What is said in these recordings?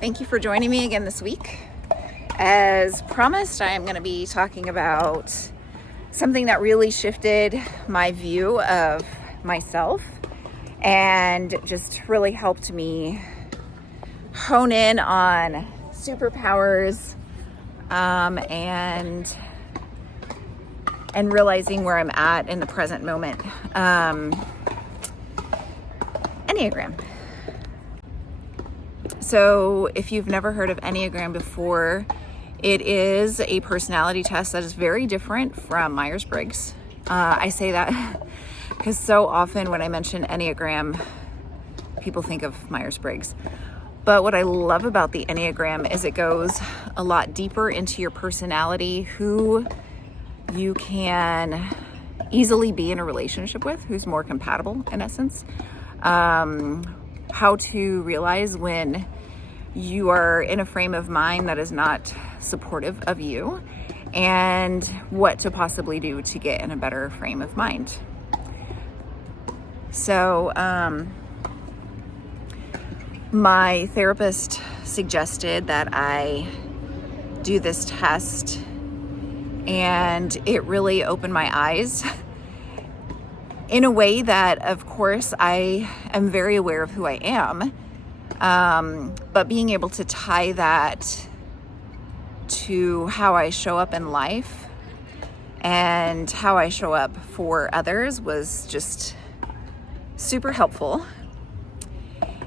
Thank you for joining me again this week. As promised, I am going to be talking about something that really shifted my view of myself and just really helped me hone in on superpowers and realizing where I'm at in the present moment. Enneagram. So if you've never heard of Enneagram before, it is a personality test that is very different from Myers-Briggs. I say that because so often when I mention Enneagram, people think of Myers-Briggs. But what I love about the Enneagram is it goes a lot deeper into your personality, who you can easily be in a relationship with, who's more compatible in essence, how to realize when you are in a frame of mind that is not supportive of you, and what to possibly do to get in a better frame of mind. So, my therapist suggested that I do this test, and it really opened my eyes in a way that, of course, I am very aware of who I am, but being able to tie that to how I show up in life and how I show up for others was just super helpful.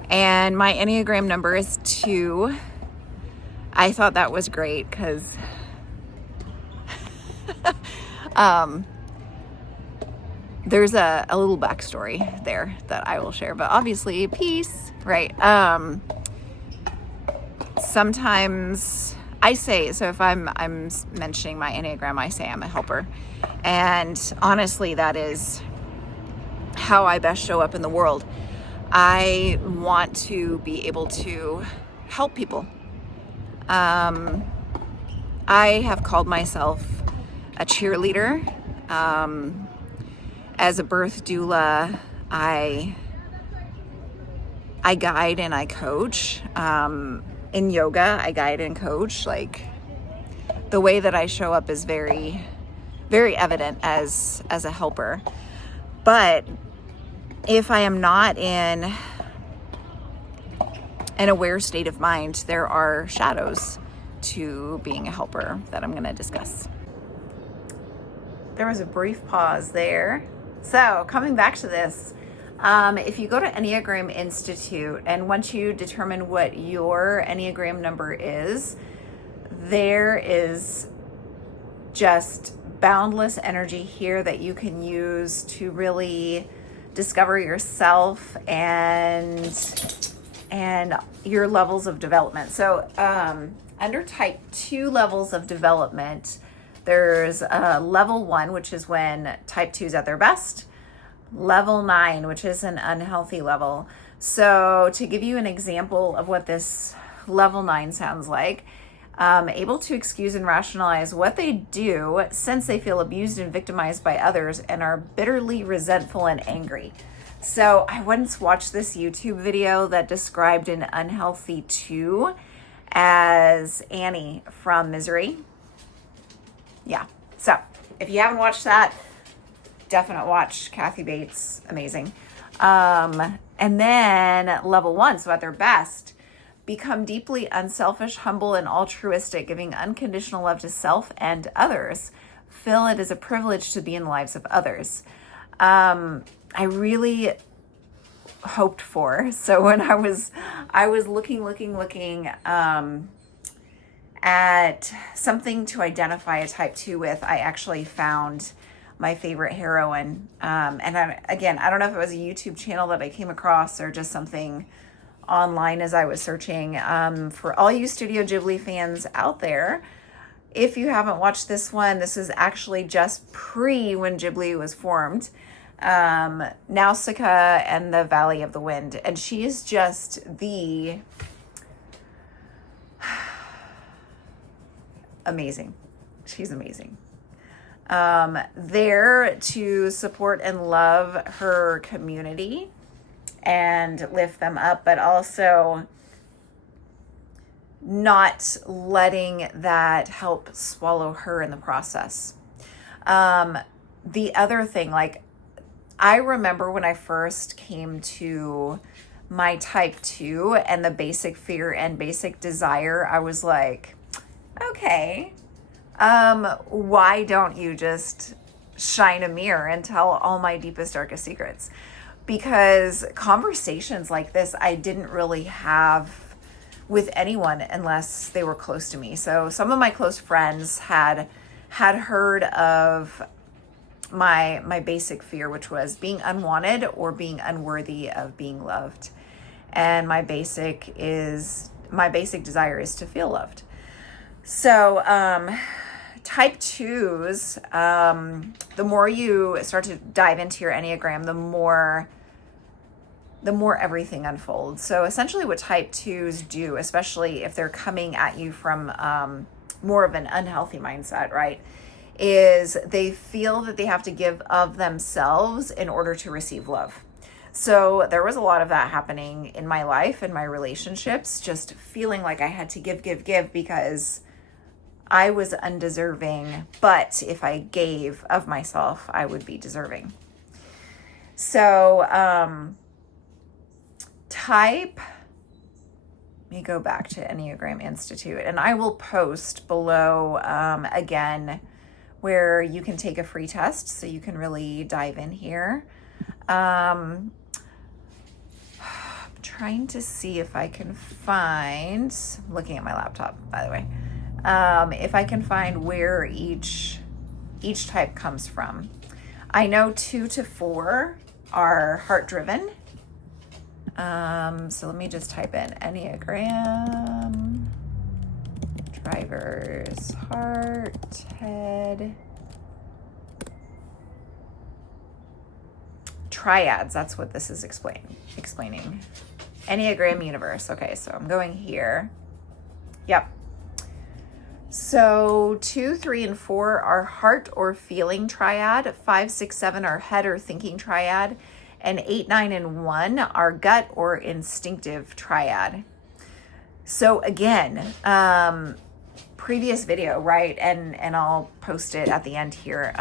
And my Enneagram number is 2. I thought that was great because there's a little backstory there that I will share, but obviously peace, right? Sometimes I say, so if I'm mentioning my Enneagram, I say I'm a helper. And honestly, that is how I best show up in the world. I want to be able to help people. I have called myself a cheerleader. As a birth doula, I guide and I coach. In yoga, I guide and coach. Like, the way that I show up is very, very evident as a helper. But if I am not in an aware state of mind, there are shadows to being a helper that I'm going to discuss. There was a brief pause there. So coming back to this, if you go to Enneagram Institute, and once you determine what your Enneagram number is, there is just boundless energy here that you can use to really discover yourself and your levels of development. So under type 2 levels of development, there's level 1, which is when type 2 is at their best. Level 9, which is an unhealthy level. So to give you an example of what this level 9 sounds like, able to excuse and rationalize what they do since they feel abused and victimized by others and are bitterly resentful and angry. So I once watched this YouTube video that described an unhealthy 2 as Annie from Misery. Yeah. So if you haven't watched that, definite watch. Kathy Bates, amazing. And then level 1, so at their best, become deeply unselfish, humble, and altruistic, giving unconditional love to self and others. Feel it is a privilege to be in the lives of others. I really hoped for. So when I was looking at something to identify a type 2 with, I actually found my favorite heroine. And I don't know if it was a YouTube channel that I came across or just something online as I was searching. For all you Studio Ghibli fans out there, if you haven't watched this one, this is actually just pre when Ghibli was formed. Nausicaa and the Valley of the Wind. And she is just the amazing. She's amazing. There to support and love her community and lift them up, but also not letting that help swallow her in the process. The other thing, like, I remember when I first came to my type 2 and the basic fear and basic desire, I was like, okay, why don't you just shine a mirror and tell all my deepest, darkest secrets? Because conversations like this, I didn't really have with anyone unless they were close to me. So some of my close friends had heard of my basic fear, which was being unwanted or being unworthy of being loved. And my basic desire is to feel loved. So type 2s, the more you start to dive into your Enneagram, the more everything unfolds. So essentially what type 2s do, especially if they're coming at you from more of an unhealthy mindset, right, is they feel that they have to give of themselves in order to receive love. So there was a lot of that happening in my life and my relationships, just feeling like I had to give because I was undeserving, but if I gave of myself, I would be deserving. So let me go back to Enneagram Institute, and I will post below again where you can take a free test so you can really dive in here. I'm trying to see if I can find, looking at my laptop, by the way, if I can find where each type comes from. I know 2 to 4 are heart-driven. So let me just type in Enneagram, driver's heart, head, triads. That's what this is explaining. Enneagram universe. Okay, so I'm going here. Yep. So 2, 3, and 4 are heart or feeling triad. 5, 6, 7 are head or thinking triad. And 8, 9, and 1 are gut or instinctive triad. So again, previous video, right? And I'll post it at the end here.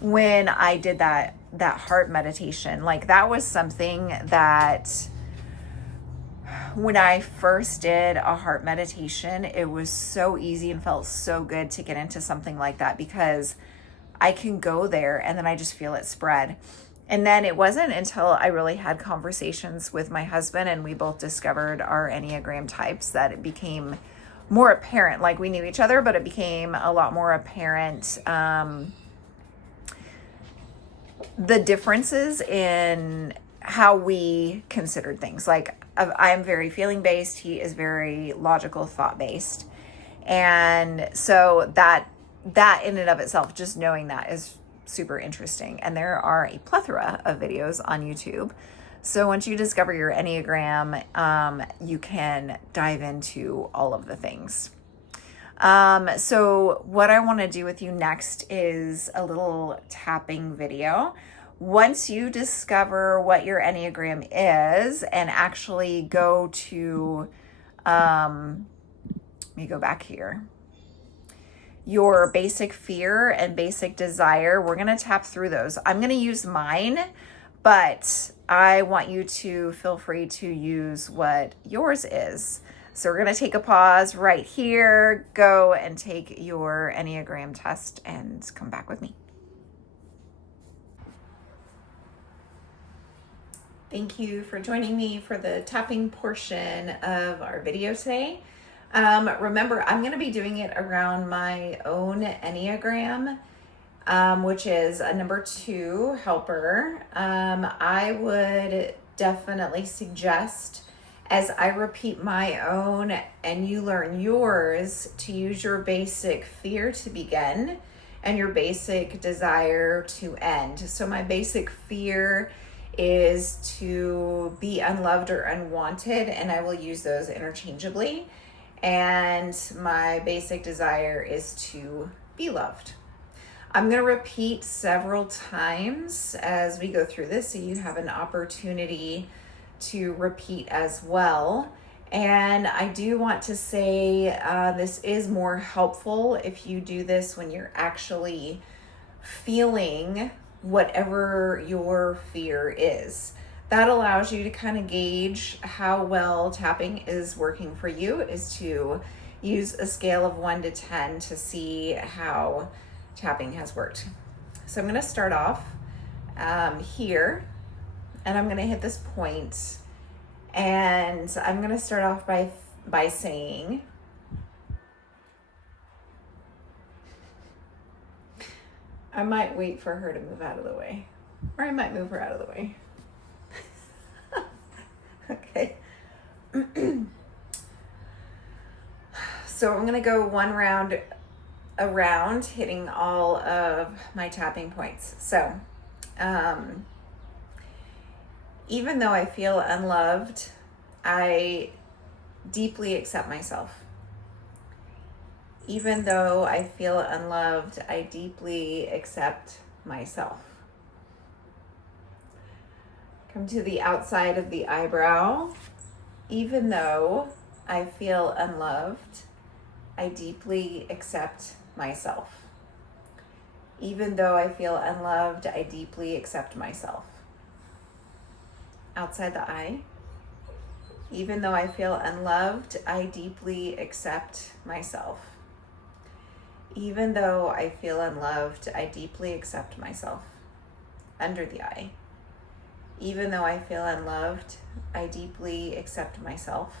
When I did that heart meditation, like, that was something that when I first did a heart meditation, it was so easy and felt so good to get into something like that, because I can go there and then I just feel it spread. And then it wasn't until I really had conversations with my husband and we both discovered our Enneagram types that it became more apparent. Like, we knew each other, but it became a lot more apparent, the differences in how we considered things. Like, I'm very feeling based. He is very logical, thought based. And so that in and of itself, just knowing that, is super interesting. And there are a plethora of videos on YouTube. So once you discover your Enneagram, you can dive into all of the things. So what I want to do with you next is a little tapping video. Once you discover what your Enneagram is and actually go to, let me go back here, your basic fear and basic desire, we're going to tap through those. I'm going to use mine, but I want you to feel free to use what yours is. So we're going to take a pause right here, go and take your Enneagram test, and come back with me. Thank you for joining me for the tapping portion of our video today. Remember, I'm going to be doing it around my own Enneagram, which is a number 2 helper. I would definitely suggest, as I repeat my own and you learn yours, to use your basic fear to begin and your basic desire to end. So my basic fear is to be unloved or unwanted, and I will use those interchangeably. And my basic desire is to be loved. I'm going to repeat several times as we go through this, so you have an opportunity to repeat as well. And I do want to say this is more helpful if you do this when you're actually feeling whatever your fear is. That allows you to kind of gauge how well tapping is working for you, is to use a scale of 1 to 10 to see how tapping has worked. So I'm going to start off here, and I'm going to hit this point, and I'm going to start off by saying, I might wait for her to move out of the way, or I might move her out of the way. Okay. So I'm going to go one round around, hitting all of my tapping points. So, even though I feel unloved, I deeply accept myself. Even though I feel unloved, I deeply accept myself. Come to the outside of the eyebrow. Even though I feel unloved, I deeply accept myself. Even though I feel unloved, I deeply accept myself. Outside the eye. Even though I feel unloved, I deeply accept myself. Even though I feel unloved, I deeply accept myself. Under the eye. Even though I feel unloved, I deeply accept myself.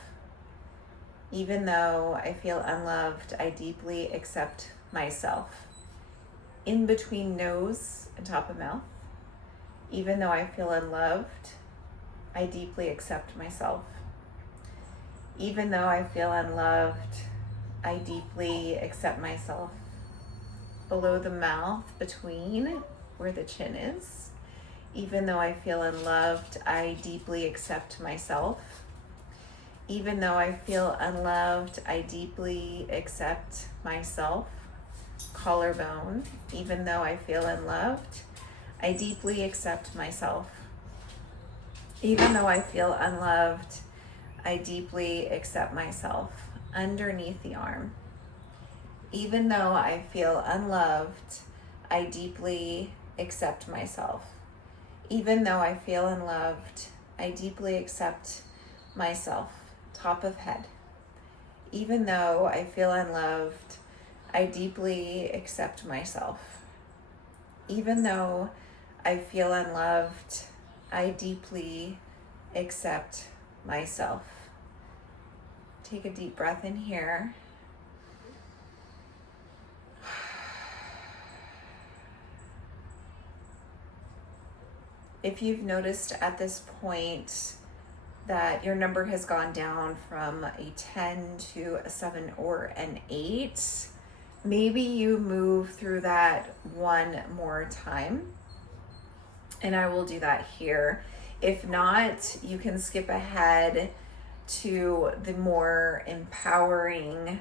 Even though I feel unloved, I deeply accept myself. In between nose and top of mouth. Even though I feel unloved, I deeply accept myself. Even though I feel unloved, I deeply accept myself. Below the mouth, between where the chin is. Even though I feel unloved, I deeply accept myself. Even though I feel unloved, I deeply accept myself. Collarbone. Even though I feel unloved, I deeply accept myself. Even though I feel unloved, I deeply accept myself. Underneath the arm. Even though I feel unloved, I deeply accept myself. Even though I feel unloved, I deeply accept myself. Top of head. Even though I feel unloved, I deeply accept myself. Even though I feel unloved, I deeply accept myself. Take a deep breath in here. If you've noticed at this point that your number has gone down from a 10 to a 7 or an 8, maybe you move through that one more time. And I will do that here. If not, you can skip ahead to the more empowering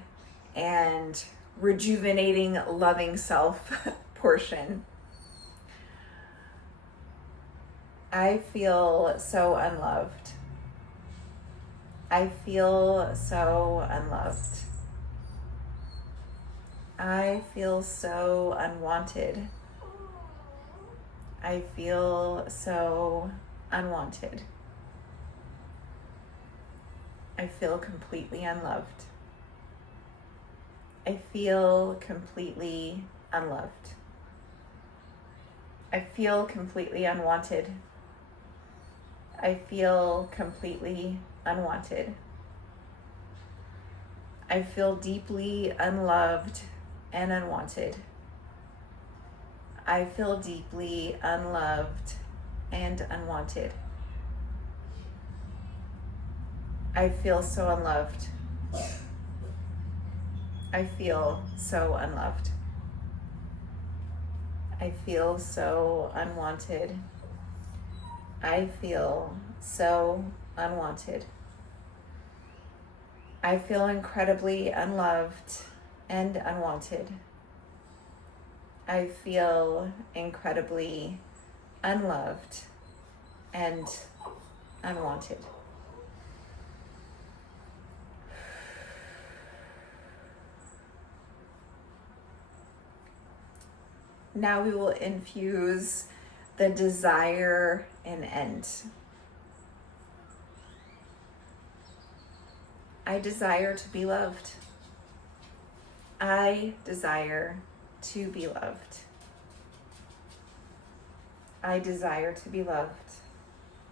and rejuvenating, loving self portion. I feel so unloved. I feel so unloved. I feel so unwanted. I feel so unwanted. I feel completely unloved. I feel completely unloved. I feel completely unwanted. I feel completely unwanted. I feel deeply unloved and unwanted. I feel deeply unloved and unwanted. I feel so unloved. I feel so unloved. I feel so unwanted. I feel so unwanted. I feel incredibly unloved and unwanted. I feel incredibly unloved and unwanted. Now we will infuse the desire and end. I desire to be loved. I desire to be loved. I desire to be loved.